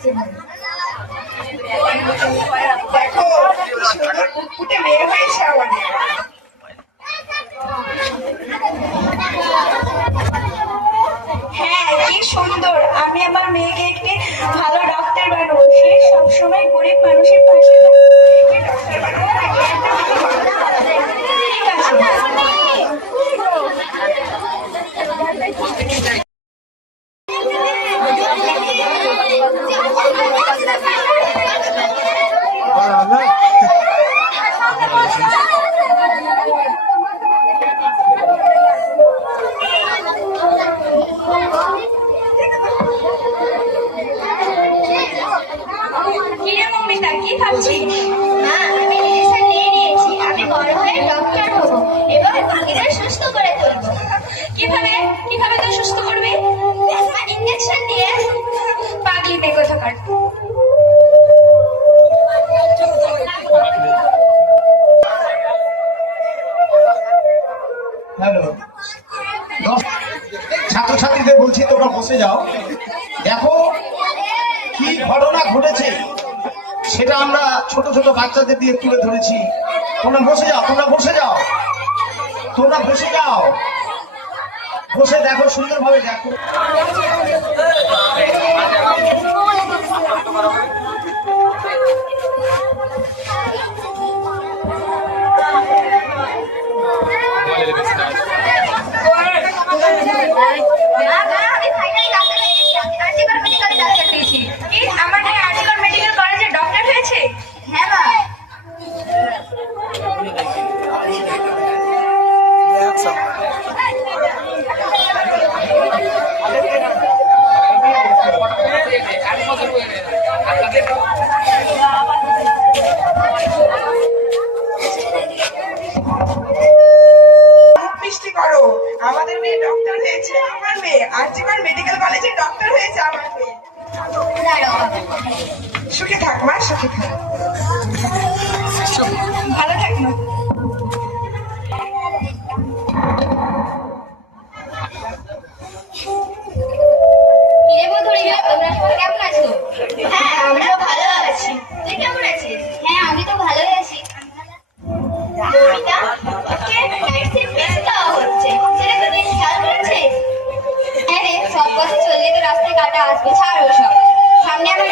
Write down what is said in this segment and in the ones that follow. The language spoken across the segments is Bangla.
আসছে না দেখো সুন্দর ফুটফুটে মেয়ে হয়েছে আমাদের হ্যাঁ কি সুন্দর। আমি আমার মেয়েকে একটি ভালো ডাক্তার বানাবো। সে সবসময় গরিব মানুষের পাশে ডাক্তার বানাবো? ঠিক আছে কি ভাবছিস মা আমি ডিসিশন নিয়ে নিয়েছি আমি বড় হয়ে ডক্টর এবং বাকিদের সুস্থ করে তুলব কীভাবে? কীভাবে তুই সুস্থ করবি? ইঞ্জেকশন দিয়ে যাও। দেখো কি ঘটনা ঘটেছে। সেটা আমরা ছোট ছোট বাচ্চাদের দিয়ে তুলে ধরেছি। তোমরা বসে যাও, তোমরা বসে যাও। তোমরা বসে যাও। বসে দেখো, সুন্দরভাবে দেখো। ছাড় ওসব। সামনে আমার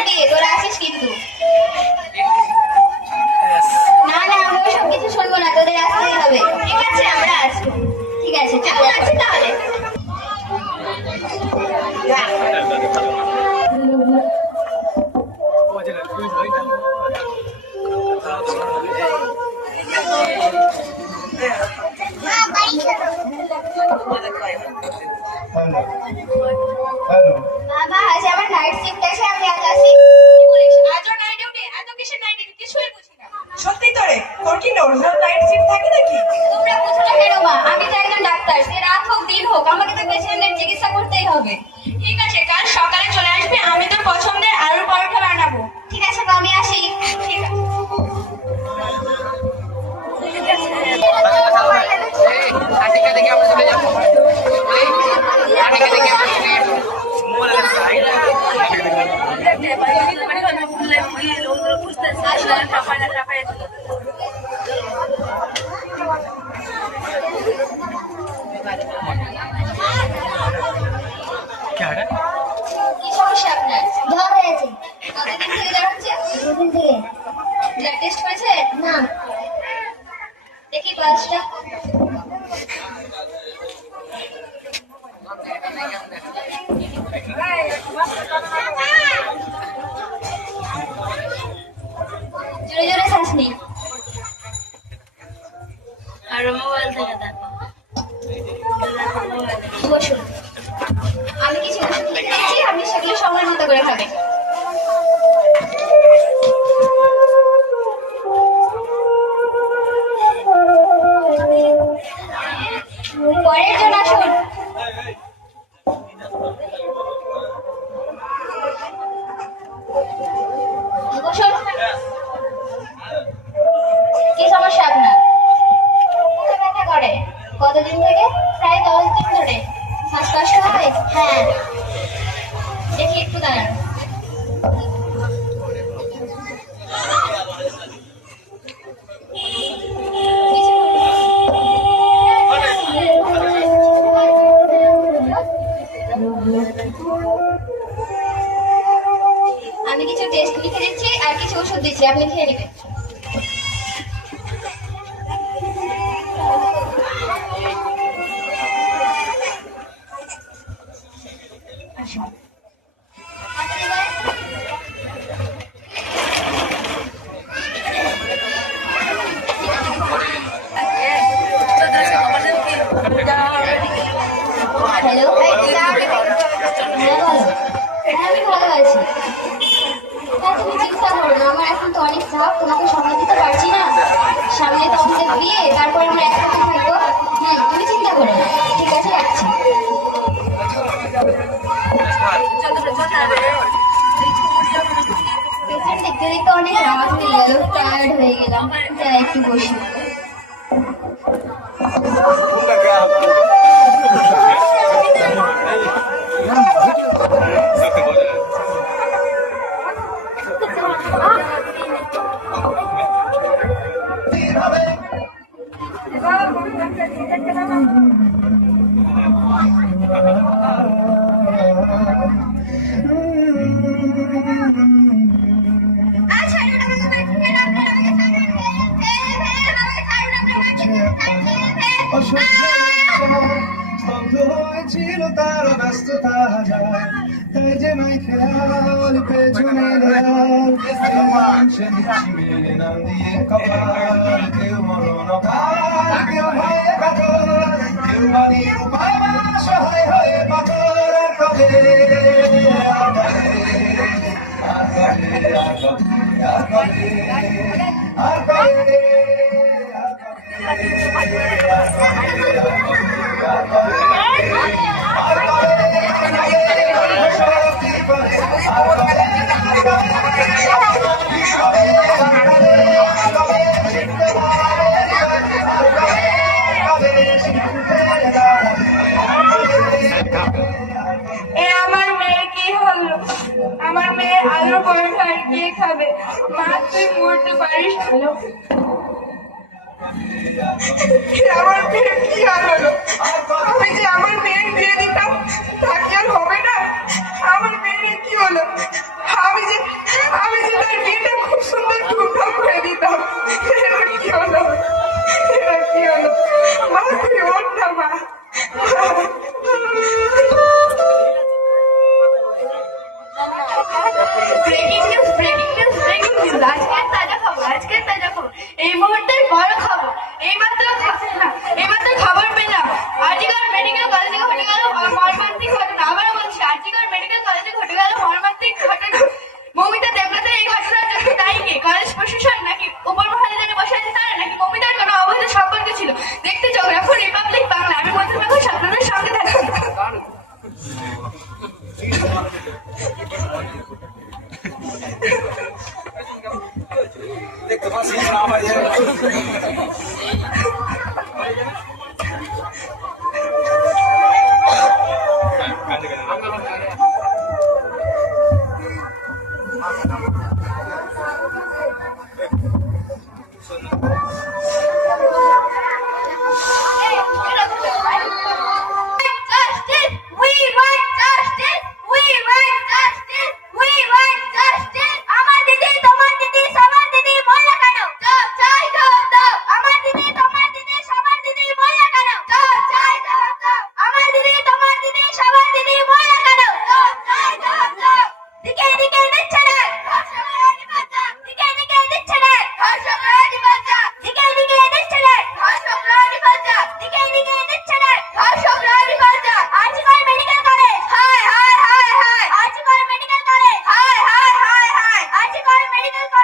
সত্যি তো রে তোর কি নর্মাল নাইট শিফট থাকে নাকি তোমরা বুঝো না কেন মা আমি তো একজন ডাক্তার সে রাত হোক দিন হোক আমাকে তো পেশেন্টের চিকিৎসা করতেই হবে ঠিক আছে কাল সকালে চলে আসবি আমি তোর পছন্দের আলুর পরোটা বানাবো ঠিক আছে মা আমি আসি ঠিক আছে আটিকা আমি কিছু লিখে আপনি সেগুলো সময় মতো করে খাবেন আমি ভালো আছি তা তুমি চিন্তা করো না, আমার এখন তো অনেক চাপ, তোমাকে সময় দিতে পারছি না। সামনে তো আমাদের বিয়ে, তারপর আমরা একসাথে থাকব। হ্যাঁ তুমি চিন্তা করো না, ঠিক আছে, রাখছি। দেখতে দেখতে অনেক রাত হয়ে গেল টায়ার্ড হয়ে গেলাম, যাই একটু বসি। সে দিচ্ছি মেরে নাম দিয়ে কপাল কেউ মরণ পাল কেউ হয়ে পাগল কেউ বাড়ির উপায় সহায় হয়ে পাগল কবে আর কবে আর কবে আর কবে আর কবে খেয়ে আলু পরোটা খাবে? মা তুই মরতে পারিস হ্যালো? আমার মেয়ের কি আর হলো? আমি যে আমার মেয়ের বিয়ে দিতাম তা কি আর হবে না? আমার মেয়ের কি হলো? আমি যে আমি যে তার বিয়েটা খুব 他谁插半夜了皆さん